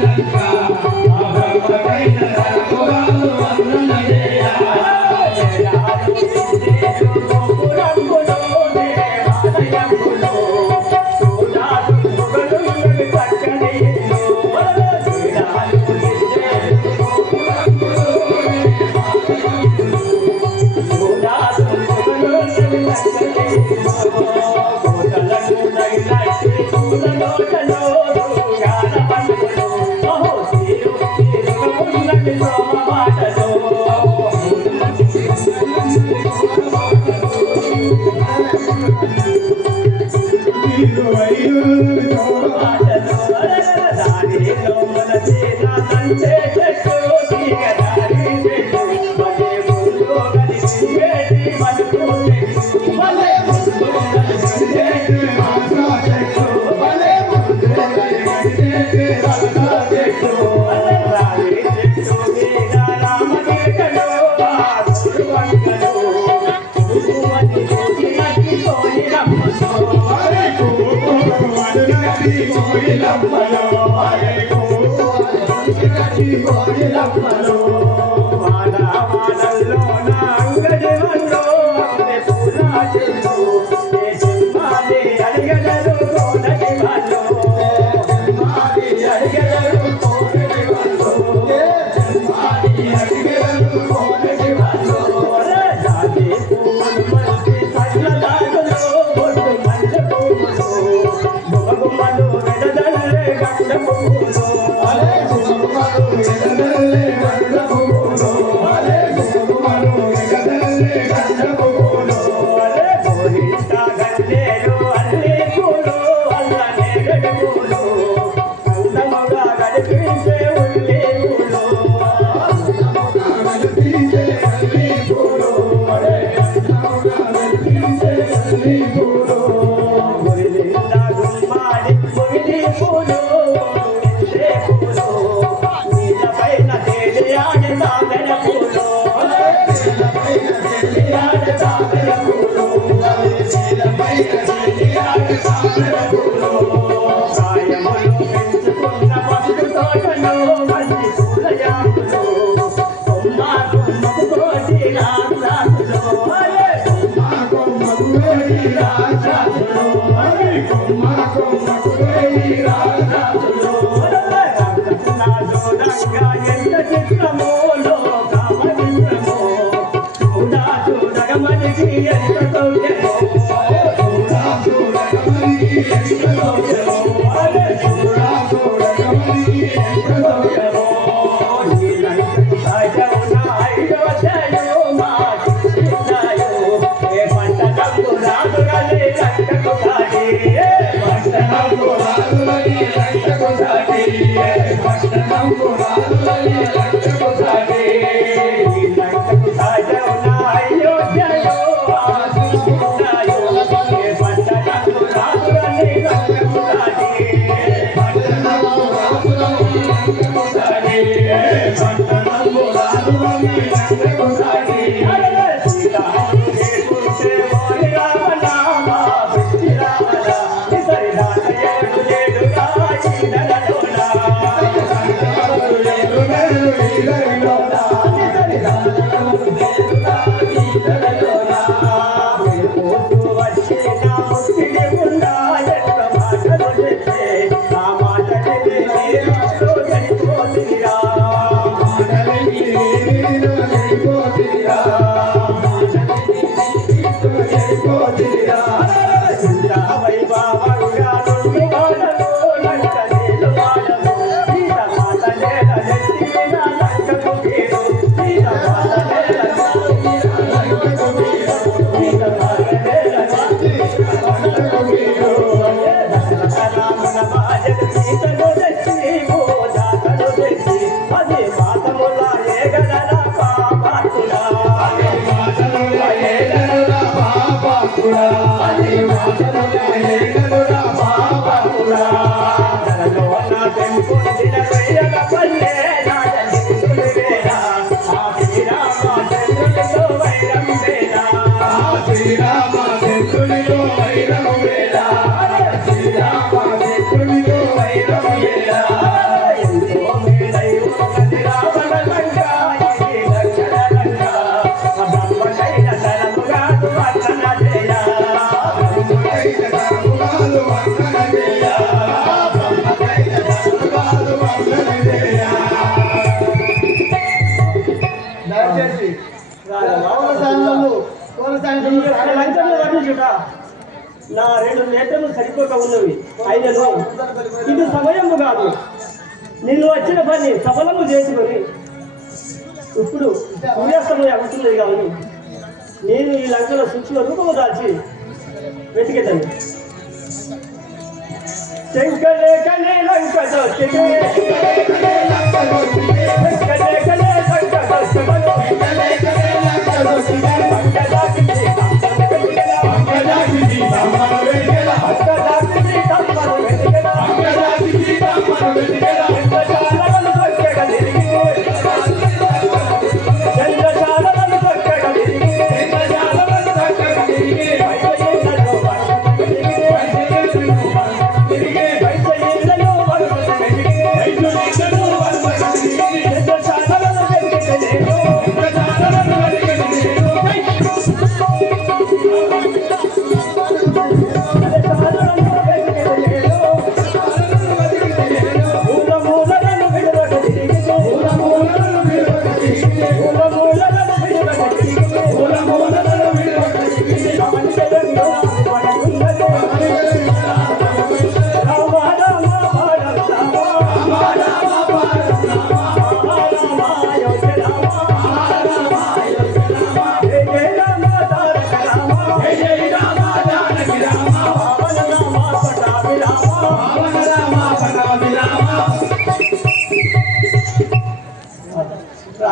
لڪا پاڻه ఆ राम नमः Jagdish Thank you.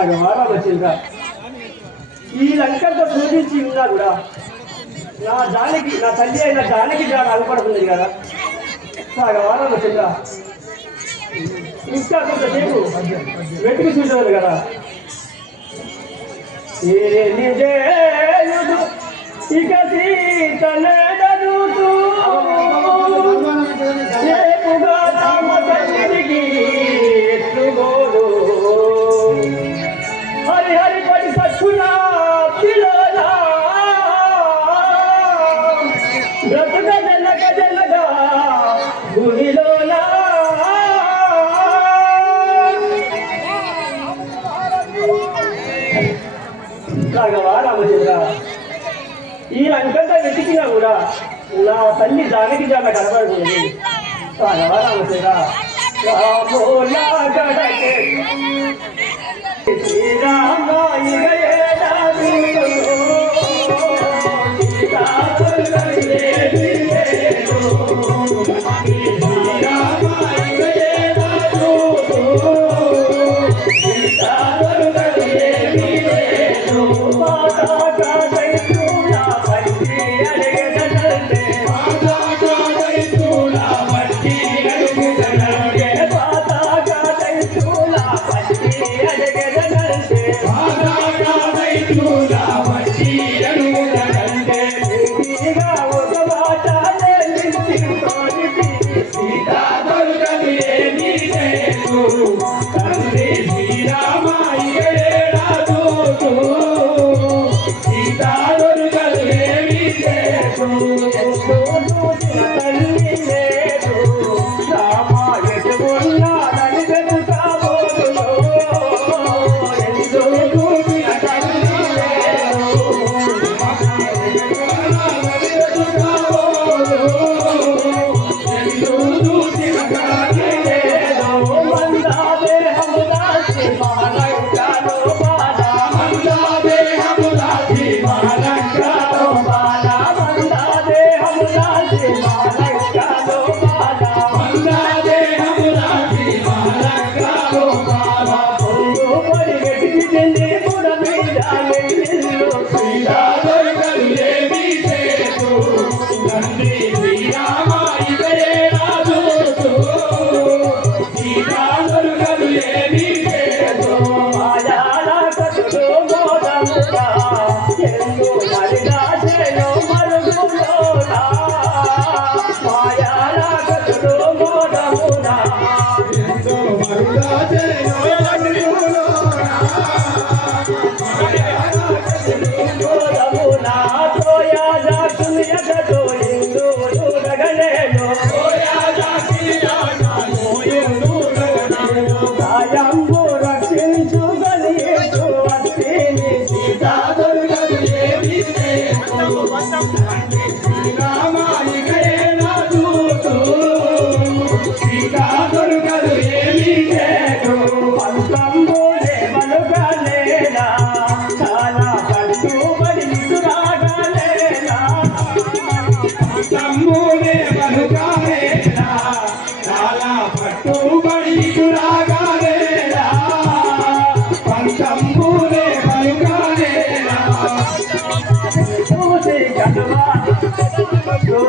Ramachandra ఈ లంకంతో శోధించి ఉన్నా కూడా నా జానకి నా తల్లి అయిన జానకి జాడ అలపడుతుంది కదా. రాఘవ రామచంద్ర ఇంకా కొంతసేపు వెతికి చూసేవారు కదా. ఇక సీతనెడరుతూ ఏపుగా తమ తల్లికి బ్రతుక జనక జనగా భూమిలోనా? రాఘవా రామచంద్ర? ఈ లంకంతా వెతికినా కూడా నా తల్లి జానకి జాన కనబడుతుంది. రాఘవా రామచంద్ర? రామోలా గడకే.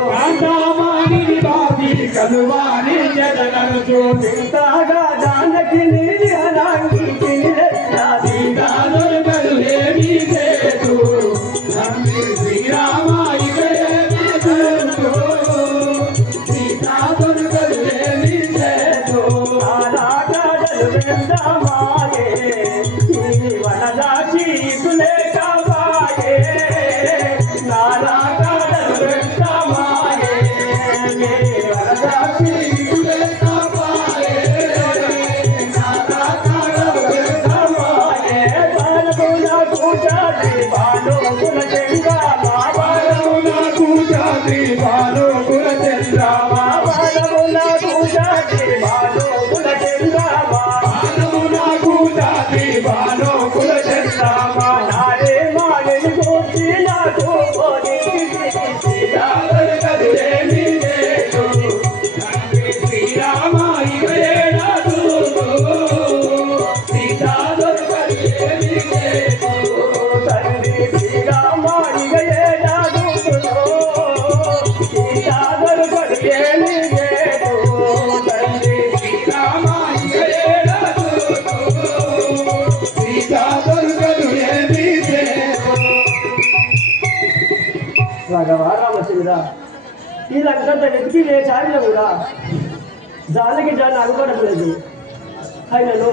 కాంతామానిని బావి కలువాని జడనరుచు ఇంతగా రామచంద్ర ఈ వెతికి వేచారిన కూడా. జాలకి జాన అనుకోవడం లేదు ఆయనను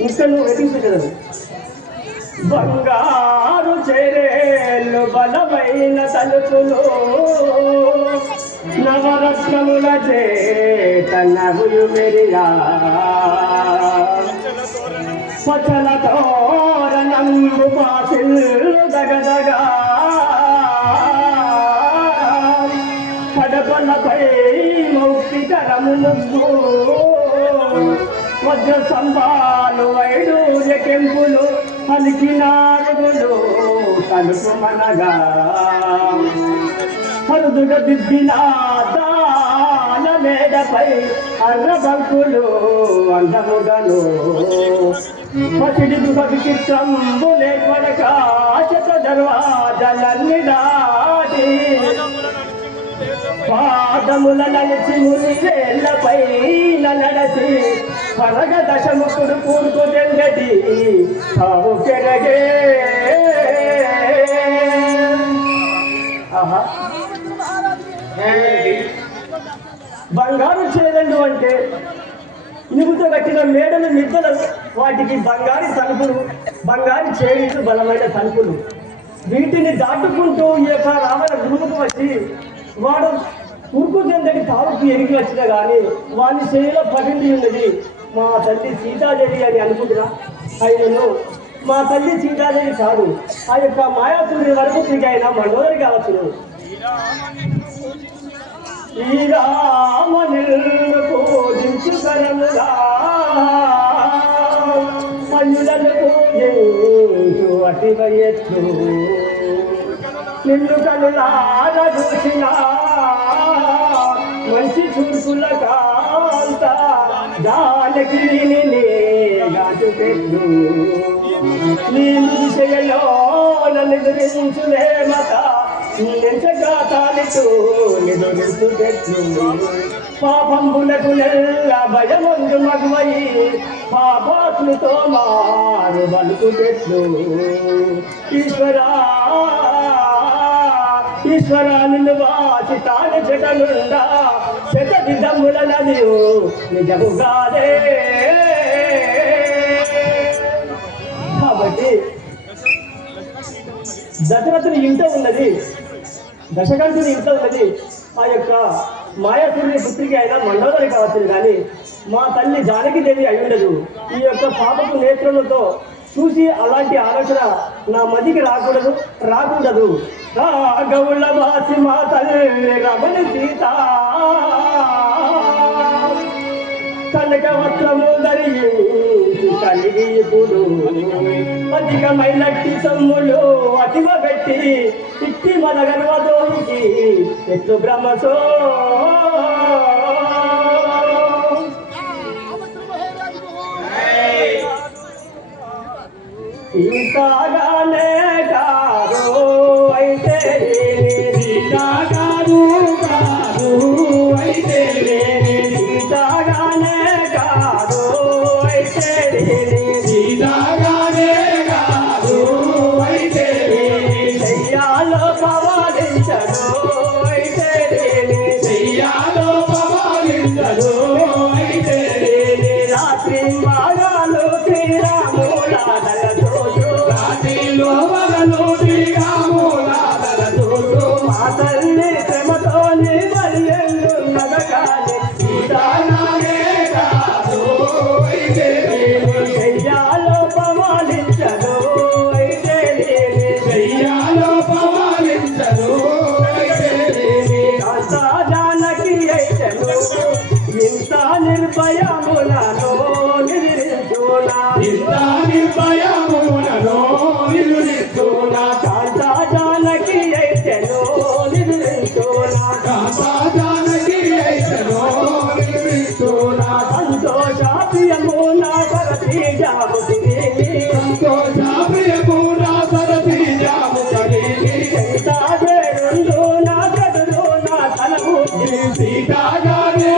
ఇంకా నువ్వు వెతికించగలరు బంగారు చేరేళ్ళు బలమైన తలుపులు. నవరత్నముల చేత నగులు పచల తోరణంబు పాసిల్లు దగదగా. పడపలపై మౌక్తికరము వజ్ర సంబాలు వైడూర్య కెంపులు పలికినారుగులు కలుపు మనగా హరుదుగా దిద్దిన దాన మేడపై అర్రబంకులు అందముగను. పసిడి దుఃఖ విచిత్రంబు లేపడక శత దర్వాజలన్ని దాటి. పాదముల నలిచి మునివేళ్ళపై నడసి పరగ దశముఖుడు కూడుకుదెంగటి తావు కెరగే. బంగారు చేదండు అంటే ఇనుముతో కట్టిన మేడలు నిద్దలు వాటికి బంగారు తలుపులు బంగారు చేతులు బలమైన తలుపులు. వీటిని దాటుకుంటూ ఈ యొక్క రావణ గురువుకు వచ్చి వాడు ఉరుకు చెందడి తావుకు ఎరిగి వచ్చిన కానీ వాని చేతిలో పడింది ఉన్నది మా తల్లి సీతాదేవి అని అనుకుంటున్నా. ఆయనను మా తల్లి సీతాదేవి కాదు ఆ యొక్క మాయాసుడి వరకు దిగైన మనోదరి కావచ్చును శ్రీరామనిల్లు పూజించు కరముగా మన్యులను పూజించు అతివయత్తు నిన్ను కనులార చూసిన మంచి చూసుల కాంత దానికి గాజు పెట్టు. నేను దిశలో నన్ను ఎదిరించులే మత నించగా తాలితూ నిదురించు పాపంబులకు నెల్ల భయమందు మగువై పాపాత్ముతో మారు బలుకు తెచ్చు ఈశ్వరా ఈశ్వరా నిన్ను వాసి తాను చెటనుండా పెద్ద విధముల నదియు నిజముగానే. కాబట్టి దశరథుని ఇంట ఉన్నది దశకంఠుని ఇంట ఉన్నది ఆ యొక్క మాయాసురుని పుత్రిక అయినా మండోదరి కావచ్చు కానీ మా తల్లి జానకిదేవి అయి ఉండదు. ఈ యొక్క పాపపు నేత్రములతో చూసి అలాంటి ఆలోచన నా మదికి రాకూడదు రాకూడదు. రాగవుల వాసి మా తల్లి రమణి సీత. కనక వస్త్రము ధరించి కలిగి ఇప్పుడు అధికమైనట్టి సొమ్ములు అతివ పెట్టి ఇట్టి మన గర్వదోనికి ఎట్లు బ్రహ్మసో ఇంతగానే కారు అయితే సీతాగా సీతాగానే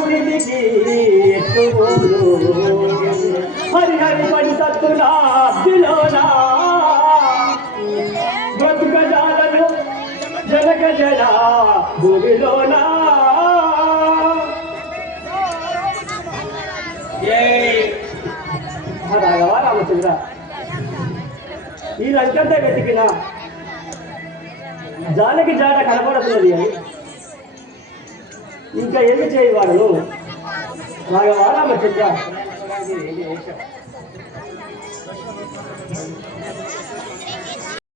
పురితికి ఎట్టుకోదు హరి హరి పడి సత్తునా దిలోనా బ్రతుక జాలను జనక జన భూమిలోనా రామచంద్ర? ఈ లంకంతా వెతికినా జానకి జాడ కనపడుతున్నది అని ఇంకా ఎన్ని చేయవాడను రాగవారా మధ్య